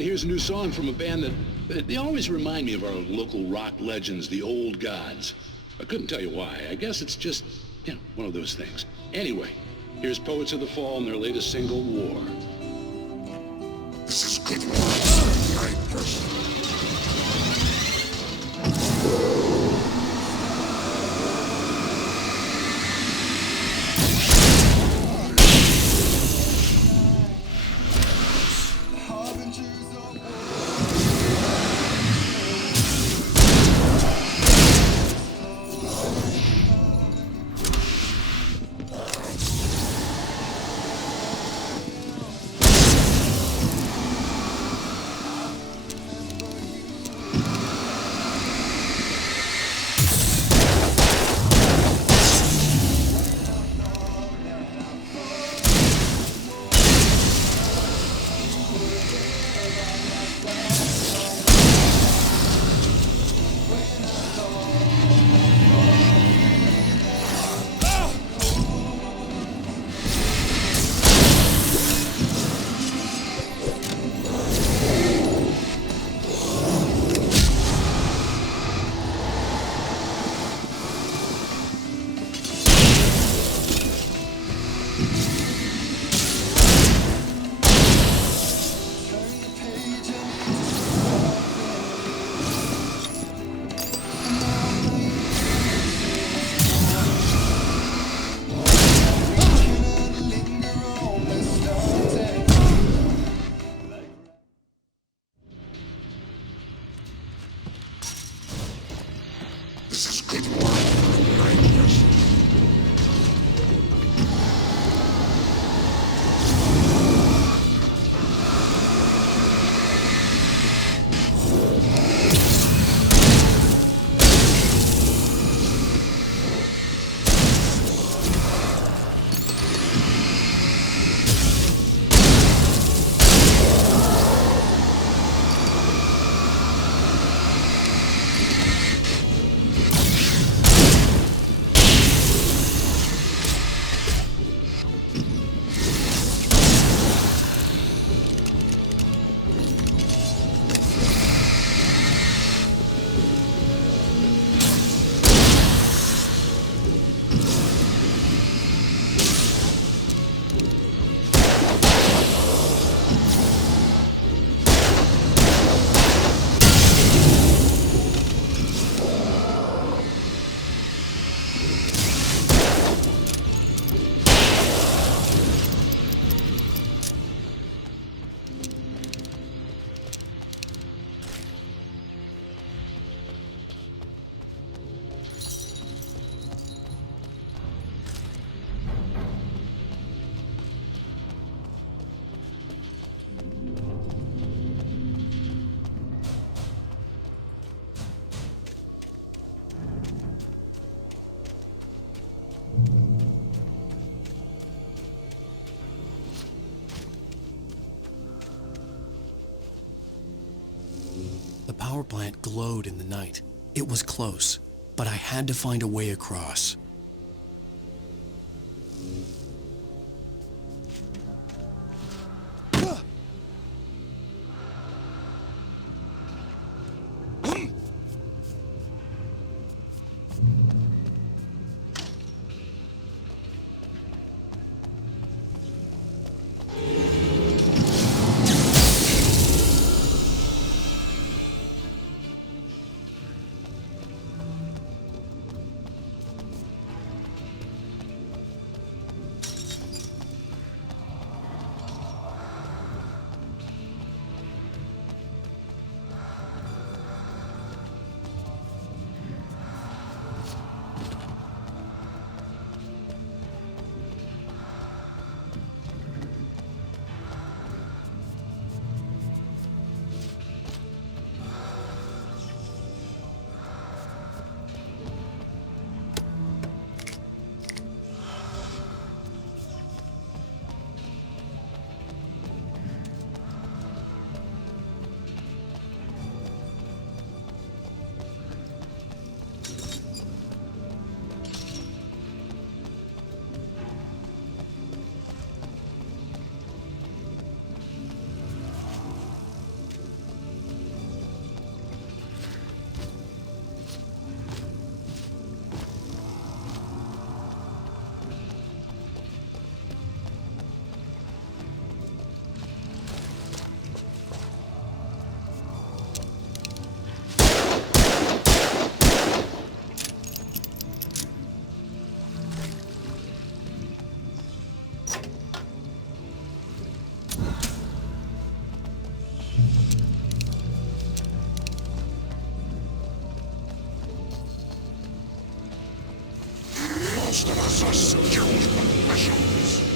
man, here's a new song from a band that they always remind me of our local rock legends, the Old Gods. I couldn't tell you why. I guess it's just, one of those things. Anyway, here's Poets of the Fall and their latest single, War. This is good work. This is good work. The power plant glowed in the night. It was close, but I had to find a way across. monstrous are skilled professionals.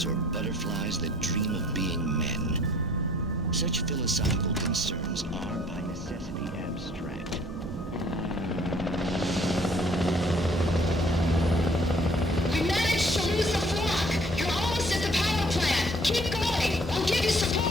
birds or butterflies that dream of being men. Such philosophical concerns are, by necessity, abstract. We managed to lose the flock! You're almost at the power plant! Keep going! I'll give you support!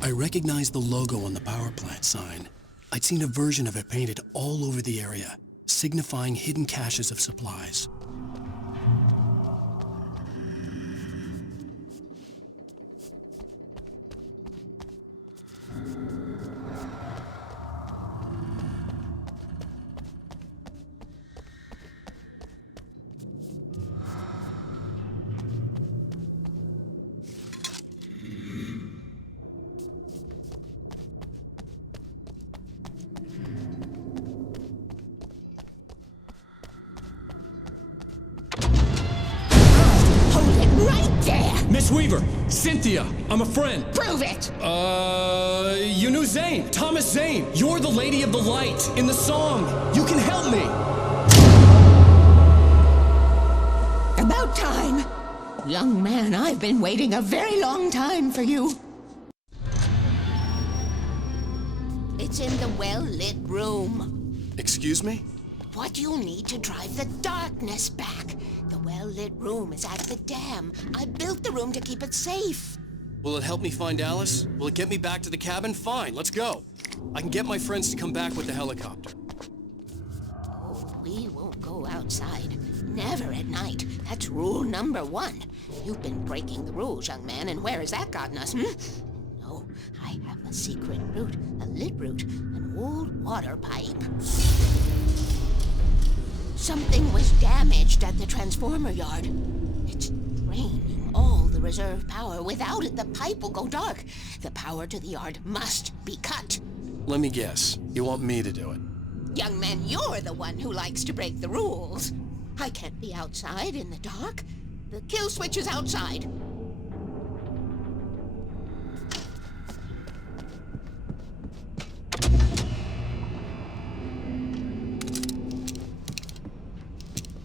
I recognized the logo on the power plant sign. I'd seen a version of it painted all over the area, signifying hidden caches of supplies. Miss Weaver, Cynthia, I'm a friend. Prove it! You knew Zane, Thomas Zane. You're the Lady of the Light in the song. You can help me. About time. Young man, I've been waiting a very long time for you. It's in the well-lit room. Excuse me? What do you need to drive the darkness back? The well-lit room is at the dam. I built the room to keep it safe. Will it help me find Alice? Will it get me back to the cabin? Fine, let's go. I can get my friends to come back with the helicopter. Oh, we won't go outside. Never at night. That's rule number 1. You've been breaking the rules, young man, and where has that gotten us, No, I have a secret route, a lit route, an old water pipe. Something was damaged at the transformer yard. It's draining all the reserve power. Without it, the pipe will go dark. The power to the yard must be cut. Let me guess. You want me to do it? Young man, you're the one who likes to break the rules. I can't be outside in the dark. The kill switch is outside.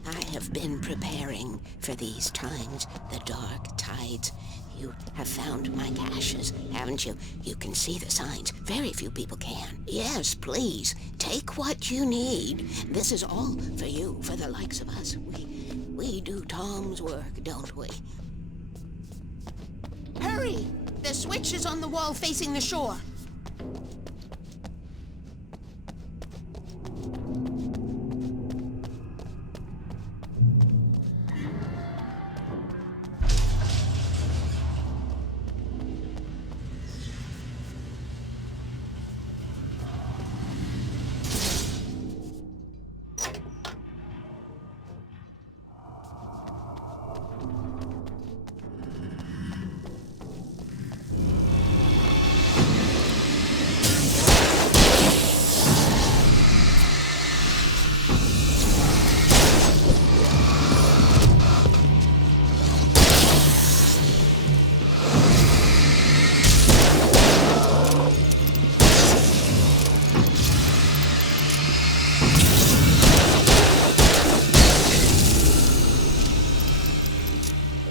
I have been preparing for these times, the dark tides. You have found my caches, haven't you? You can see the signs. Very few people can. Yes, please, take what you need. This is all for you, for the likes of us. We do Tom's work, don't we? Hurry! The switch is on the wall facing the shore.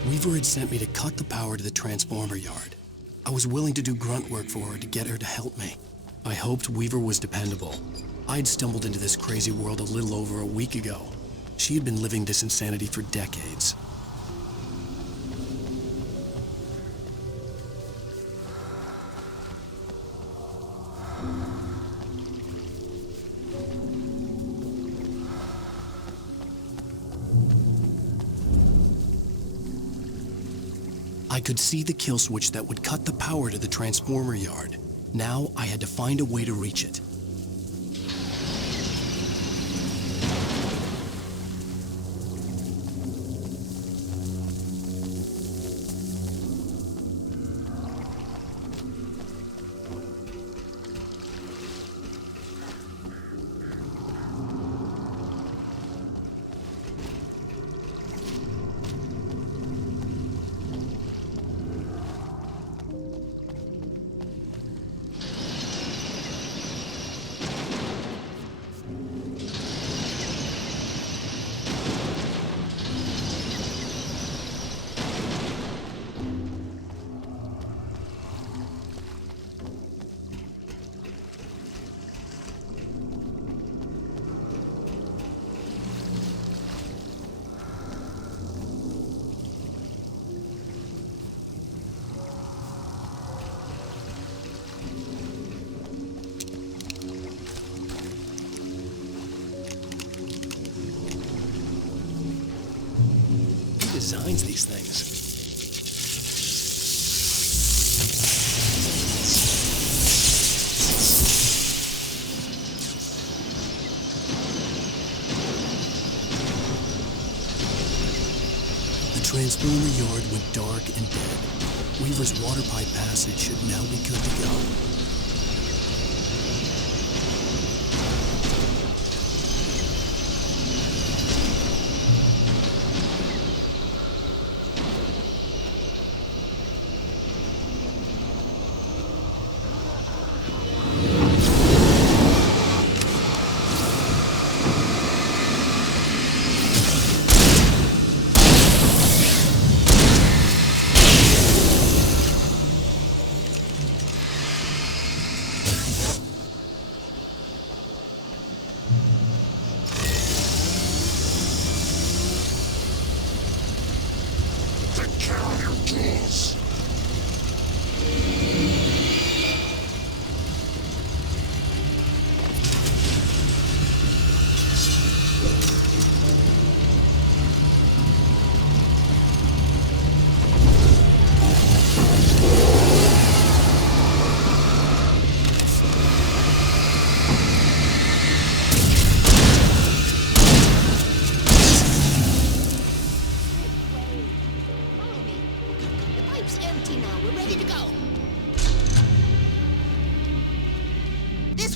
Weaver had sent me to cut the power to the transformer yard. I was willing to do grunt work for her to get her to help me. I hoped Weaver was dependable. I'd stumbled into this crazy world a little over a week ago. She had been living this insanity for decades. I could see the kill switch that would cut the power to the transformer yard. Now I had to find a way to reach it. Designs these things. The transformer yard went dark and dead. Weaver's water pipe passage should now be good to go.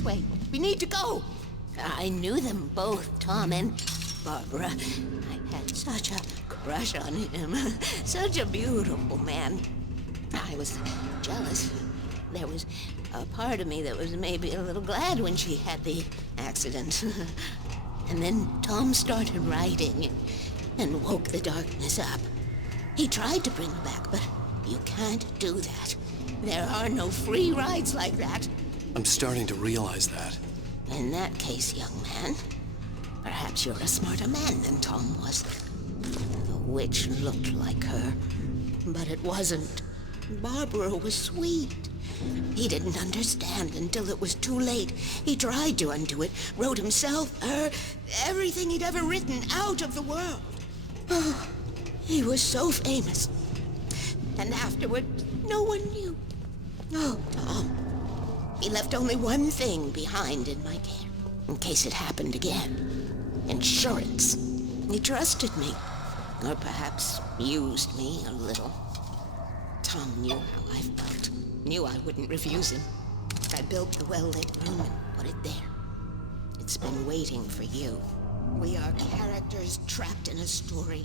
way. We need to go. I knew them both, Tom and Barbara. I had such a crush on him. Such a beautiful man. I was jealous. There was a part of me that was maybe a little glad when she had the accident. And then Tom started writing and woke the darkness up. He tried to bring her back, but you can't do that. There are no free rides like that. I'm starting to realize that. In that case, young man, perhaps you're a smarter man than Tom was. The witch looked like her, but it wasn't. Barbara was sweet. He didn't understand until it was too late. He tried to undo it, wrote himself, her, everything he'd ever written out of the world. Oh, he was so famous. And afterward, no one knew. Oh, Tom. He left only one thing behind in my care, in case it happened again. Insurance. He trusted me. Or perhaps used me a little. Tom knew how I felt. Knew I wouldn't refuse him. I built the well-lit room and put it there. It's been waiting for you. We are characters trapped in a story,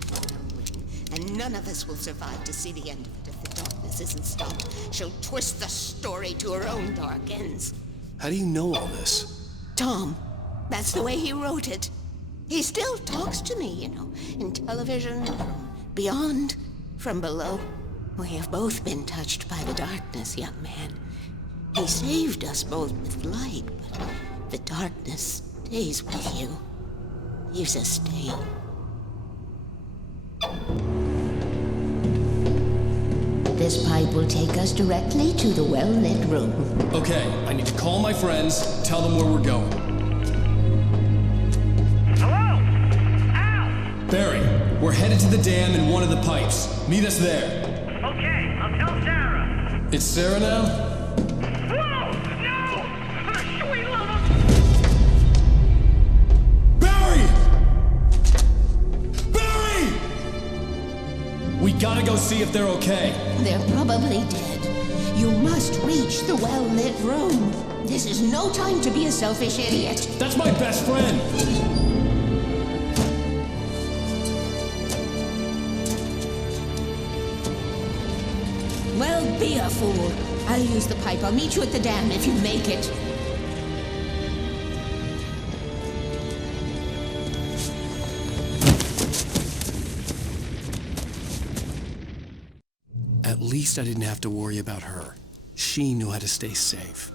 and none of us will survive to see the end of it if the darkness isn't stopped. She'll twist the story to her own dark ends. How do you know all this? Tom, that's the way he wrote it. He still talks to me, in television, from beyond, from below. We have both been touched by the darkness, young man. He saved us both with light, but the darkness stays with you. Leaves a stain. This pipe will take us directly to the well-lit room. Okay, I need to call my friends, tell them where we're going. Hello? Al! Barry, we're headed to the dam in one of the pipes. Meet us there. Okay, I'll tell Sarah. It's Sarah now? Whoa! No! For the sweet love of... Barry! Barry! We gotta go see if they're okay. They're probably dead. You must reach the well-lit room. This is no time to be a selfish idiot. That's my best friend. Well, be a fool. I'll use the pipe. I'll meet you at the dam if you make it. At least I didn't have to worry about her. She knew how to stay safe.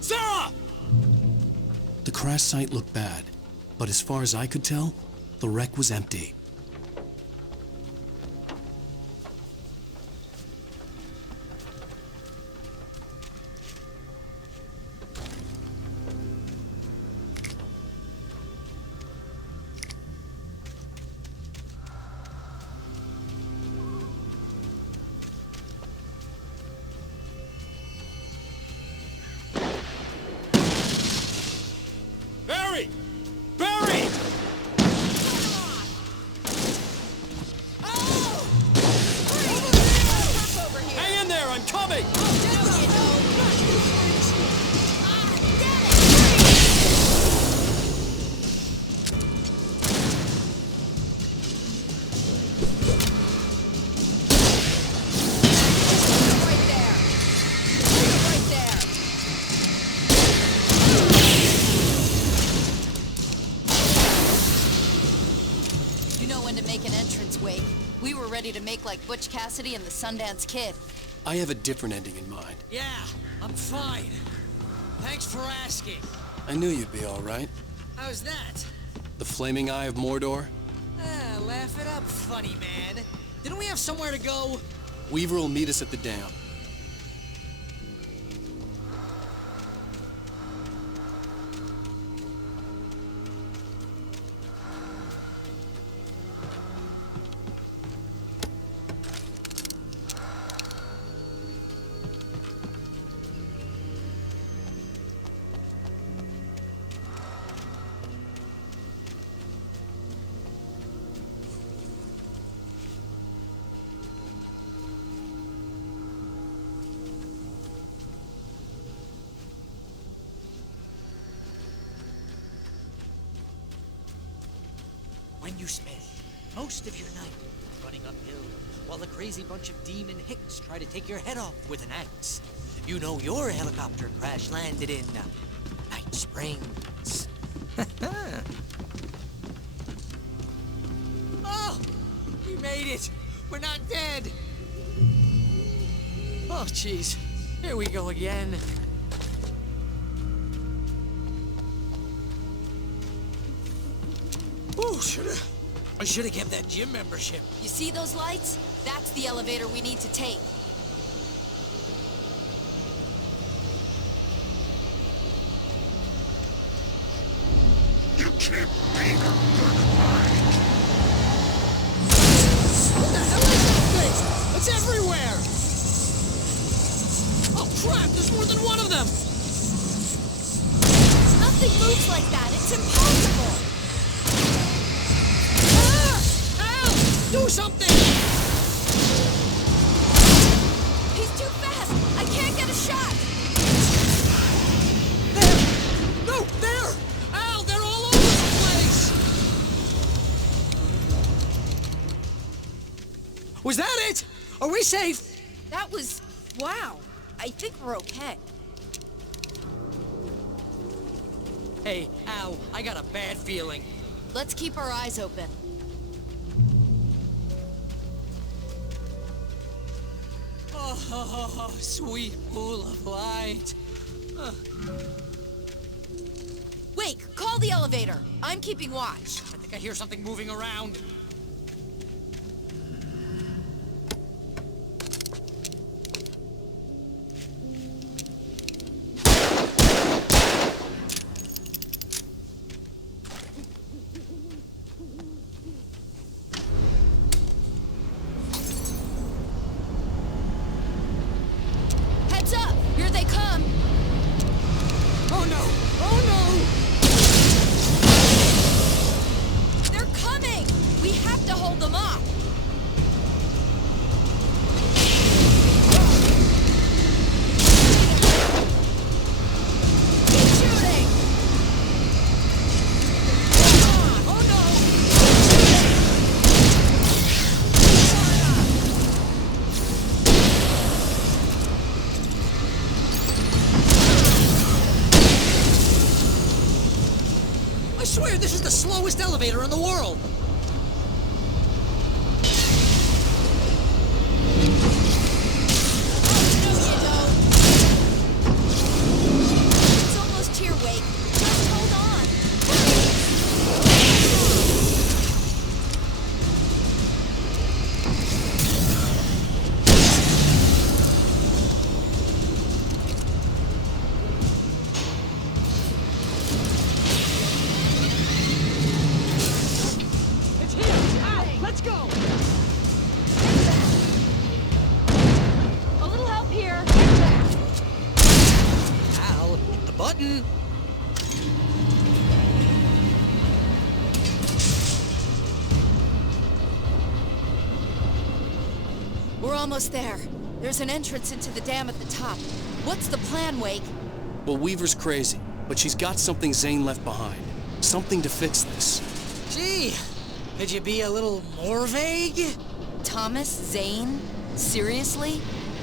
Sarah! The crash site looked bad, but as far as I could tell, The wreck was empty. Barry! Barry! Hang in there, I'm coming! You know when to make an entrance, Wake. We were ready to make like Butch Cassidy and the Sundance Kid. I have a different ending in mind. Yeah, I'm fine. Thanks for asking. I knew you'd be all right. How's that? The flaming eye of Mordor? Laugh it up, funny man. Didn't we have somewhere to go? Weaver will meet us at the dam. When you spend most of your night running uphill while a crazy bunch of demon hicks try to take your head off with an axe, you know your helicopter crash landed in Night Springs. Oh, we made it. We're not dead. Oh, jeez. Here we go again. Ooh, I should have kept that gym membership. You see those lights? That's the elevator we need to take. You can't make a good fight. What the hell is that thing? It's everywhere! Oh crap, there's more than one of them! Nothing moves like that. It's impossible. Do something! He's too fast. I can't get a shot. There! No, there! Al, they're all over the place! Was that it? Are we safe? That was... wow. I think we're okay. Hey, Al, I got a bad feeling. Let's keep our eyes open. Oh, sweet pool of light. Wake, call the elevator. I'm keeping watch. I think I hear something moving around. Heads up! Here they come! Oh no! Oh no! They're coming! We have to hold them off! Keep shooting! Oh no! I swear this is the slowest elevator in the world! It's almost here, Wake. Just hold on. go! A little help here. Al, hit the button. We're almost there. There's an entrance into the dam at the top. What's the plan, Wake? Well, Weaver's crazy, but she's got something Zane left behind. Something to fix this. Gee, could you be a little more vague? Thomas Zane? Seriously?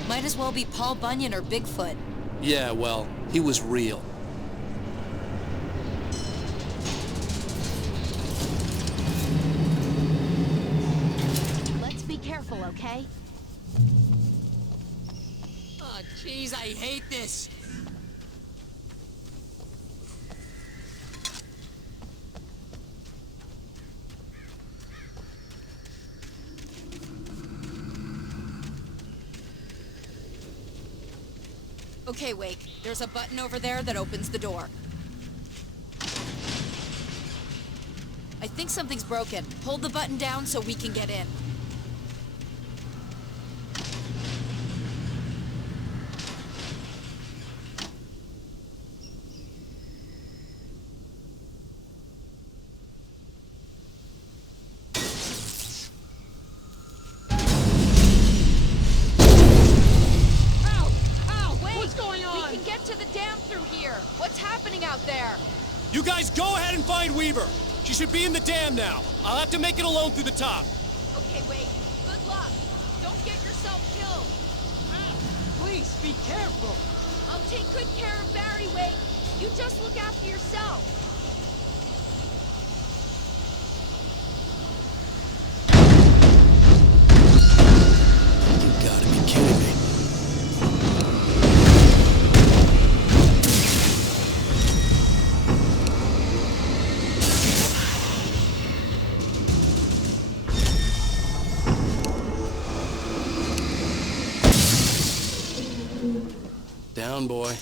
Might as well be Paul Bunyan or Bigfoot. Yeah, well, he was real. Let's be careful, okay? Oh, jeez, I hate this. Okay, Wake. There's a button over there that opens the door. I think something's broken. Hold the button down so we can get in. You guys go ahead and find Weaver. She should be in the dam now. I'll have to make it alone through the top. Okay, wait. Good luck. Don't get yourself killed. Please, be careful. I'll take good care of Barry, Wake. You just look after yourself. You gotta be kidding me. Down, boy.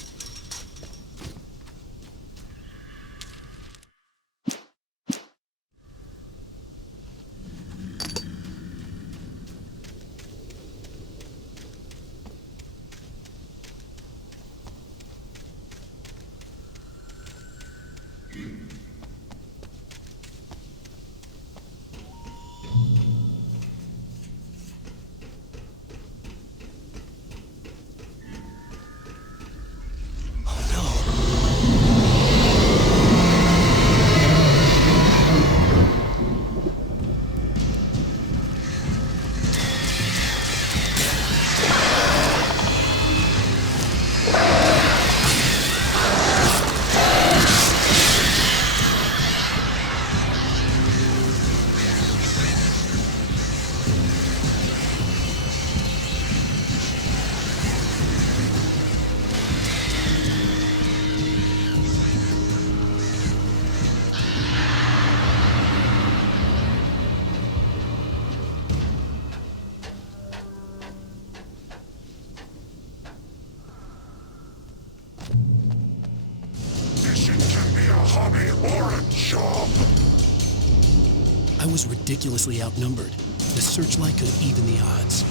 I was ridiculously outnumbered. The searchlight could even the odds.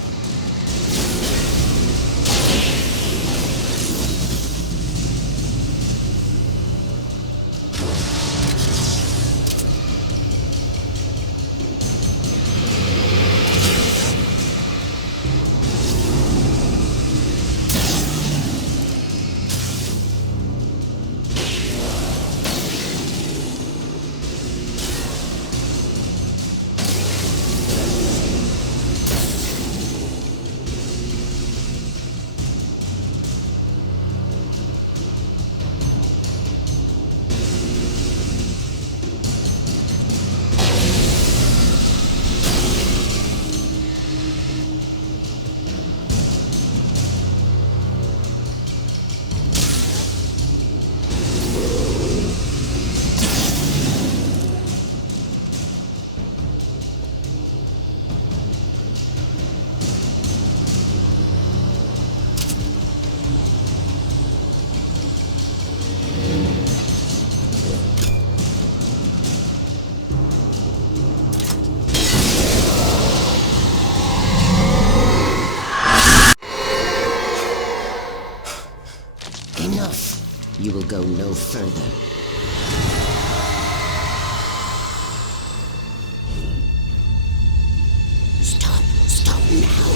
go no further. Stop now.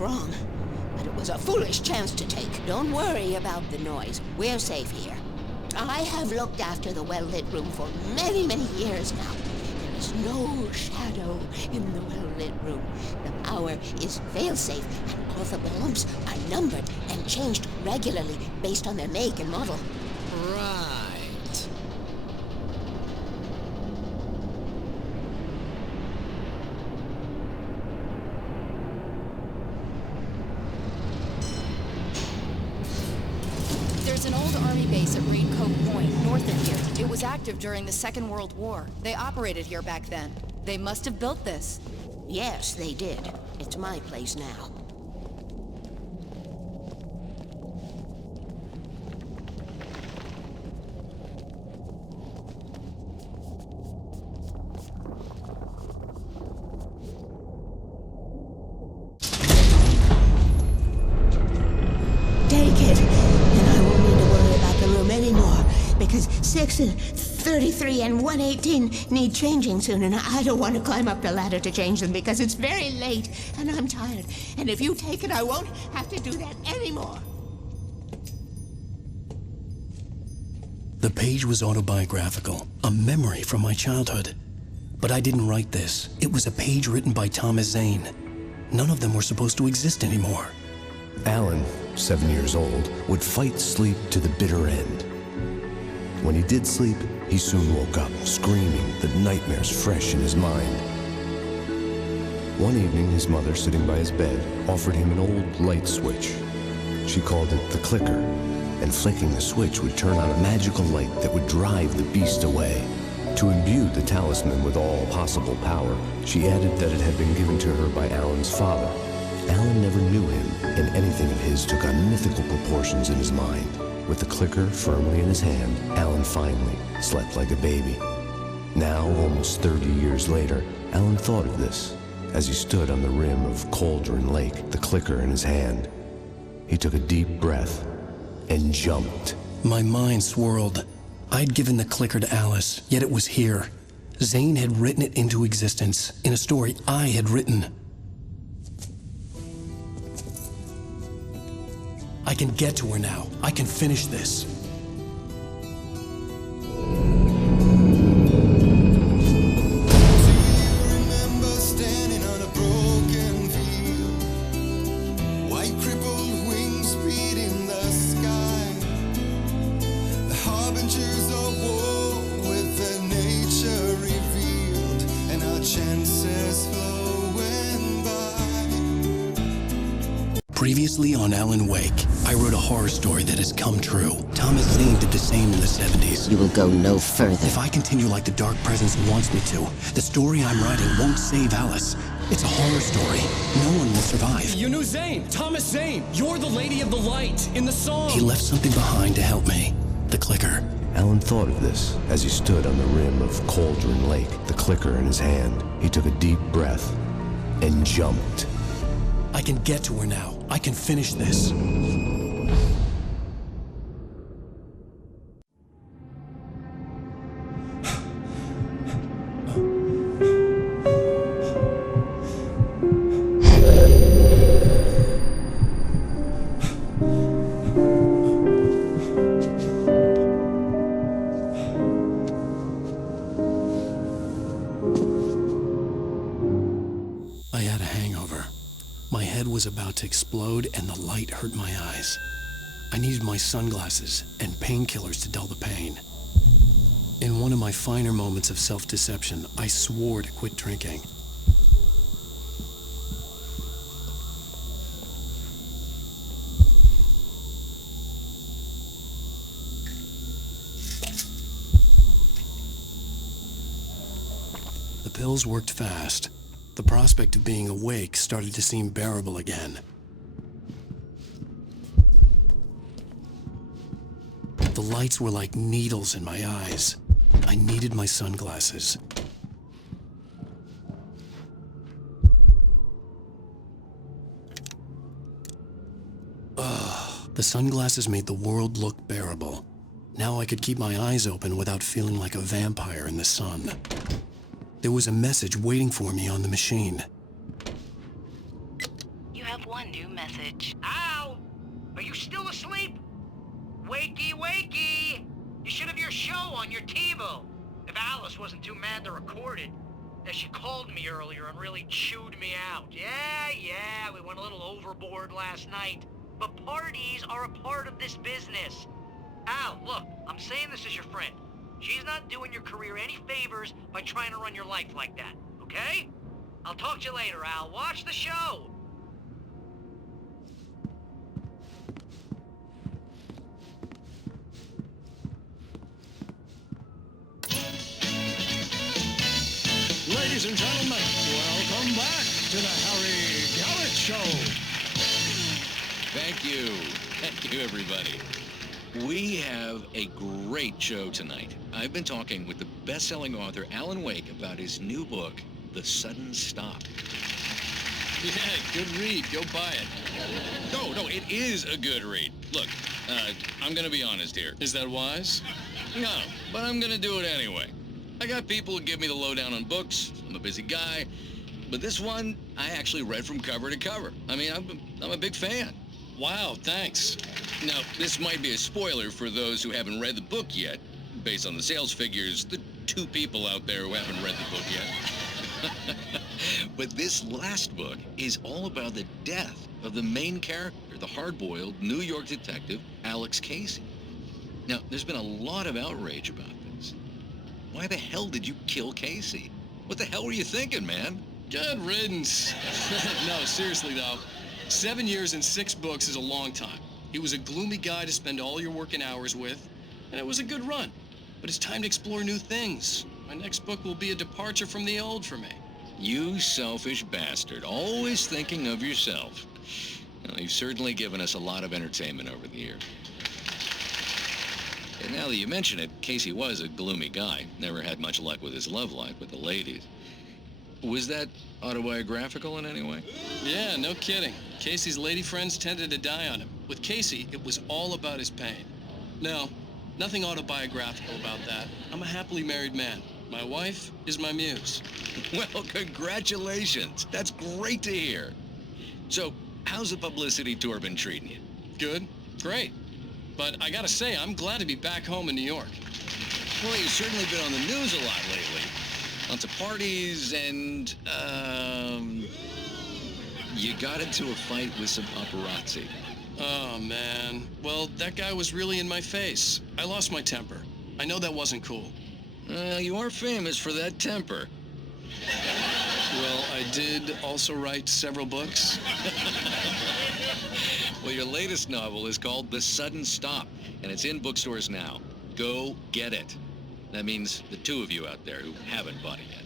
Wrong, but it was a foolish chance to take. Don't worry about the noise. We're safe here. I have looked after the well-lit room for many, many years now. There is no shadow in the well-lit room. The power is fail-safe, and all the bulbs are numbered and changed regularly based on their make and model. Right. There's an old army base at Raincoat Point, north of here. It was active during the Second World War. They operated here back then. They must have built this. Yes, they did. It's my place now. Take it, and I won't need to worry about the room anymore, because 6 and 33 and 118 need changing soon, and I don't want to climb up the ladder to change them because it's very late, and I'm tired. And if you take it, I won't have to do that anymore. The page was autobiographical, a memory from my childhood. But I didn't write this. It was a page written by Thomas Zane. None of them were supposed to exist anymore. Alan, 7 years old, would fight sleep to the bitter end. When he did sleep, he soon woke up, screaming, the nightmares fresh in his mind. One evening, his mother, sitting by his bed, offered him an old light switch. She called it the clicker, and flicking the switch would turn on a magical light that would drive the beast away. To imbue the talisman with all possible power, she added that it had been given to her by Alan's father. Alan never knew him, and anything of his took on mythical proportions in his mind. With the clicker firmly in his hand, Alan finally slept like a baby. Now, almost 30 years later, Alan thought of this as he stood on the rim of Cauldron Lake, the clicker in his hand. He took a deep breath and jumped. My mind swirled. I'd given the clicker to Alice, yet it was here. Zane had written it into existence, in a story I had written. I can get to her now. I can finish this. Previously on Alan Wake, I wrote a horror story that has come true. Thomas Zane did the same in the 70s. You will go no further. If I continue like the Dark Presence wants me to, the story I'm writing won't save Alice. It's a horror story. No one will survive. You knew Zane! Thomas Zane! You're the Lady of the Light in the song! He left something behind to help me. The clicker. Alan thought of this as he stood on the rim of Cauldron Lake, the clicker in his hand. He took a deep breath and jumped. I can get to her now. I can finish this. I had a hangover. My head was about to explode and the light hurt my eyes. I needed my sunglasses and painkillers to dull the pain. In one of my finer moments of self-deception, I swore to quit drinking. The pills worked fast. The prospect of being awake started to seem bearable again. The lights were like needles in my eyes. I needed my sunglasses. The sunglasses made the world look bearable. Now I could keep my eyes open without feeling like a vampire in the sun. There was a message waiting for me on the machine. You have one new message. Ow! Are you still asleep? Wakey, wakey! You should have your show on your TiVo. If Alice wasn't too mad to record it. As she called me earlier and really chewed me out. Yeah, we went a little overboard last night. But parties are a part of this business. Al, look, I'm saying this as your friend. She's not doing your career any favors by trying to run your life like that, okay? I'll talk to you later, Al. Watch the show! Ladies and gentlemen, welcome back to the Harry Garrett Show. Thank you. Thank you, everybody. We have a great show tonight. I've been talking with the best-selling author Alan Wake about his new book, The Sudden Stop. Yeah, good read. Go buy it. No, it is a good read. Look, I'm gonna be honest here. Is that wise? No, but I'm gonna do it anyway. I got people who give me the lowdown on books. I'm a busy guy. But this one, I actually read from cover to cover. I mean, I'm a big fan. Wow, thanks. Now, this might be a spoiler for those who haven't read the book yet. Based on the sales figures, the 2 people out there who haven't read the book yet. But this last book is all about the death of the main character, the hard-boiled New York detective, Alex Casey. Now, there's been a lot of outrage about this. Why the hell did you kill Casey? What the hell were you thinking, man? Good riddance. No, seriously, though. 7 years and 6 books is a long time. He was a gloomy guy to spend all your working hours with, and it was a good run. But it's time to explore new things. My next book will be a departure from the old for me. You selfish bastard, always thinking of yourself. Well, you've certainly given us a lot of entertainment over the years. And now that you mention it, Casey was a gloomy guy. Never had much luck with his love life with the ladies. Was that autobiographical in any way? Yeah, no kidding. Casey's lady friends tended to die on him. With Casey, it was all about his pain. No, Nothing autobiographical about that. I'm a happily married man. My wife is my muse. Well, congratulations. That's great to hear. So, how's the publicity tour been treating you? Good. Great. But I gotta say, I'm glad to be back home in New York. Well, you've certainly been on the news a lot lately. Lots of parties and, you got into a fight with some paparazzi. Oh, man. Well, that guy was really in my face. I lost my temper. I know that wasn't cool. You are famous for that temper. Well, I did also write several books. Well, your latest novel is called The Sudden Stop, and it's in bookstores now. Go get it. That means the two of you out there who haven't bought it yet.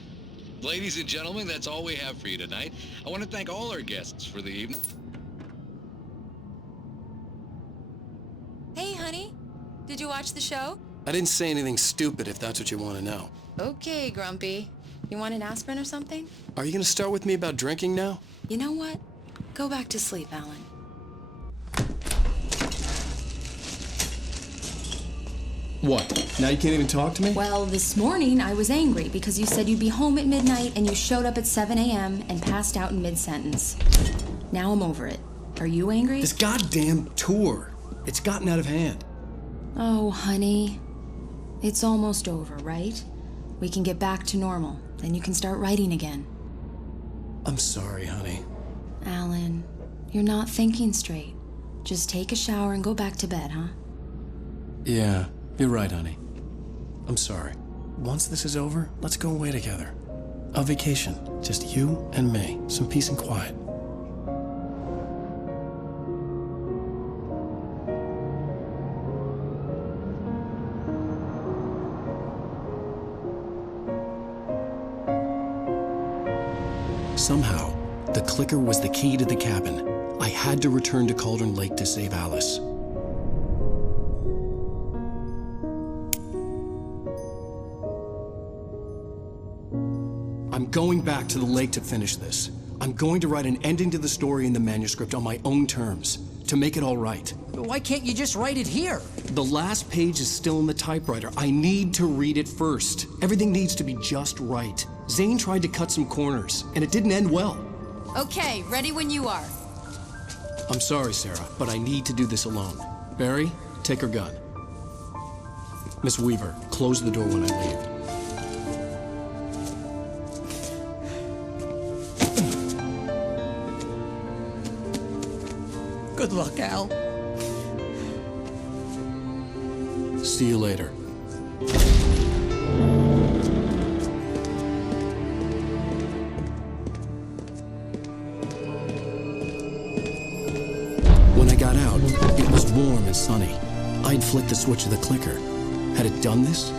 Ladies and gentlemen, that's all we have for you tonight. I want to thank all our guests for the evening. Hey, honey. Did you watch the show? I didn't say anything stupid if that's what you want to know. Okay, Grumpy. You want an aspirin or something? Are you going to start with me about drinking now? You know what? Go back to sleep, Alan. What? Now you can't even talk to me? Well, this morning I was angry because you said you'd be home at midnight and you showed up at 7 a.m. and passed out in mid-sentence. Now I'm over it. Are you angry? This goddamn tour. It's gotten out of hand. Oh, honey. It's almost over, right? We can get back to normal. Then you can start writing again. I'm sorry, honey. Alan, you're not thinking straight. Just take a shower and go back to bed, huh? Yeah, you're right, honey. I'm sorry. Once this is over, let's go away together. A vacation. Just you and me. Some peace and quiet. Somehow, the clicker was the key to the cabin. I had to return to Cauldron Lake to save Alice. I'm going back to the lake to finish this. I'm going to write an ending to the story in the manuscript on my own terms, to make it all right. Why can't you just write it here? The last page is still in the typewriter. I need to read it first. Everything needs to be just right. Zane tried to cut some corners, and it didn't end well. Okay, ready when you are. I'm sorry, Sarah, but I need to do this alone. Barry, take her gun. Miss Weaver, close the door when I leave. Good luck, Al. See you later. When I got out, it was warm and sunny. I'd flicked the switch of the clicker. Had it done this?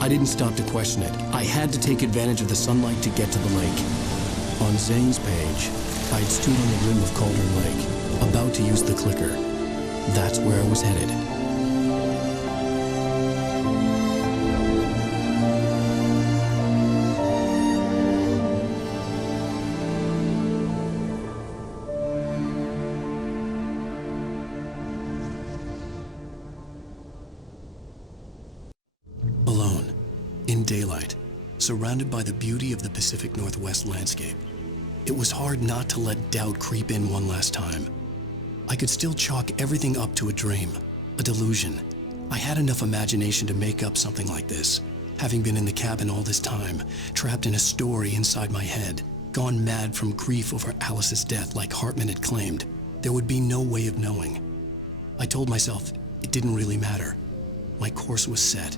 I didn't stop to question it. I had to take advantage of the sunlight to get to the lake. On Zane's page, I'd stood on the rim of Cauldron Lake, about to use the clicker. That's where I was headed. Alone, in daylight, surrounded by the beauty of the Pacific Northwest landscape. It was hard not to let doubt creep in one last time. I could still chalk everything up to a dream, a delusion. I had enough imagination to make up something like this, having been in the cabin all this time, trapped in a story inside my head, gone mad from grief over Alice's death like Hartman had claimed. There would be no way of knowing. I told myself it didn't really matter. My course was set.